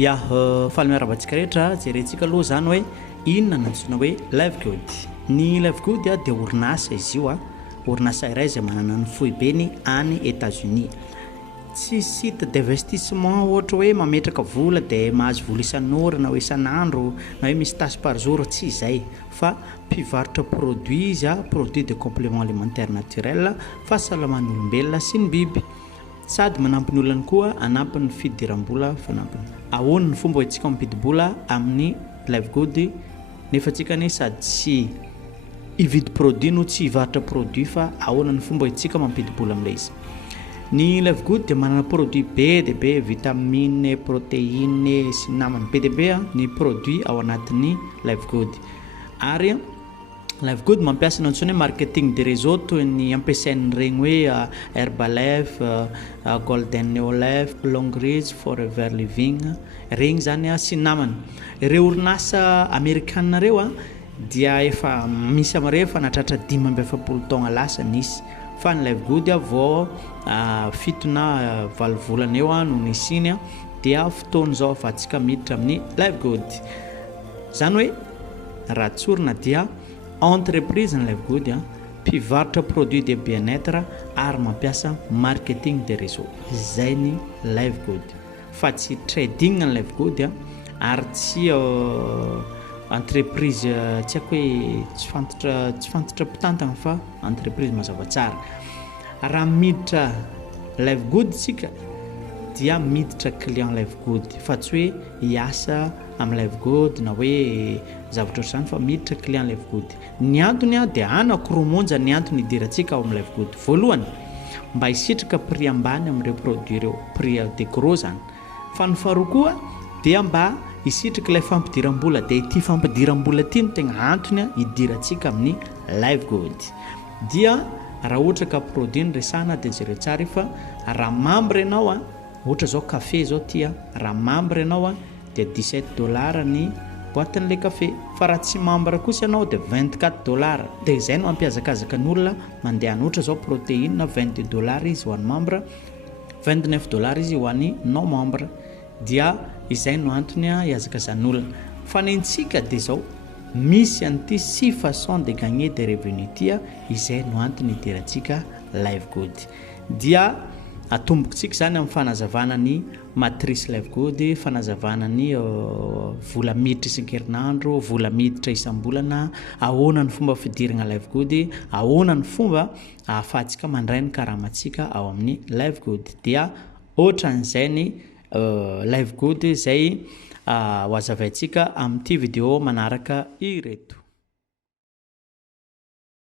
Ya falmiaravantsika rehetra jerentsika aloha zany hoe inona nantsona hoe Live Good. Ny Live Good dia orinasa izy io orinasa iray izay manana ny foibeny any États-Unis. Tsy site d'investissement ohatra hoe mametraka vola dia mahazo vola isan'ora na hoe isan'andro na hoe misy tasy par jour, tsy izay fa mpivarotra produits izy produits de complément alimentaire naturel fahasalaman'olombelona sy ny biby, sady manampy ny olona koa anampy ny fidiram-bola fanampiny. Ahoana ny fomba hoentsika mipidy-bola amin'ny Live Good nefa tsika ne sady tsy hividy produit no tsy hivarotra produit fa ahoana ny fomba hoentsika mampidy-bola amin'ilay izy. Ny Live Good dia manana produit be dia be, vitamine, protéine sy namany be dia be ny produit ao anatin'ny Live Good. Ary Live Good mampiasa nantsony marketing de réseau toy ny ampiasain'ny regny hoe Herbalife, Golden Neolife, Long Ridge, Forever Living, regny zany sy namany. Ireo orinasa amerikanina reo dia efa misy amare efa natratra 5-7 taona lasa nisy, fa ny Live Good vao 7 na 8 volana eo no nisiny dia fotoana zao afatsika miditra amin'ny Live Good. Zany hoe raha tsorina dia entreprise ny Live Good mpivarotra produits de bien-être ary mampiasa marketing de réseau. Zay ny Live Good, fa tsy trading ny Live Good ary tsy entreprise tsy haiko hoe tsy fantatra mpitantana fa entreprise mazava tsara. Raha miditra Live Good tsika dia miditra client Live Good fa tsy hoe hiasa amin'ny Live Good na hoe zavatra ohatr'izany fa miditra client Live Good. Ny antony dia anakoromonja ny antony hidirantsika ao amin'ny Live Good. Voalohany mba hisitraka prix ambany amin'ireo produit ireo, prix de gros zany. Fa ny faharoa koa dia mba hisitraka ilay fampidiram-bola, dia ity fampidiram-bola ity no tegna antony hidirantsika amin'ny Live Good. Dia raha ohatra ka produit ny resana dia jereo tsara fa raha membre ianao ohatra zao café zao tia, raha membre ianao dia $17 ny boatin'ilay café, fa raha tsy membre kosa ianao dia $24. Dia izay no mampiazakazaka ny olona mandeha any. Ohatra zao protéine $22 izy ho an'ny membre, $29 izy ho an'ny non membre. Dia izay no antony hiazakazan'olona. Fa ny antsika dia zao misy an'ity 6 façons de gagner des revenus ity izay no antony hidirantsika Live Good. Dia atombokontsika zany amin'ny fanazavana ny matrice Live Good, fanazavana ny vola miditra isan-kerinandro, vola miditra isam-bolana, ahoana ny fomba fidirana Live Good, ahoana ny fomba ahafahantsika mandray ny karamatsika ao amin'ny Live Good. Dia ohatran'izay ny Live Good izay ho azavaintsika amin'ity vidéo manaraka ireto.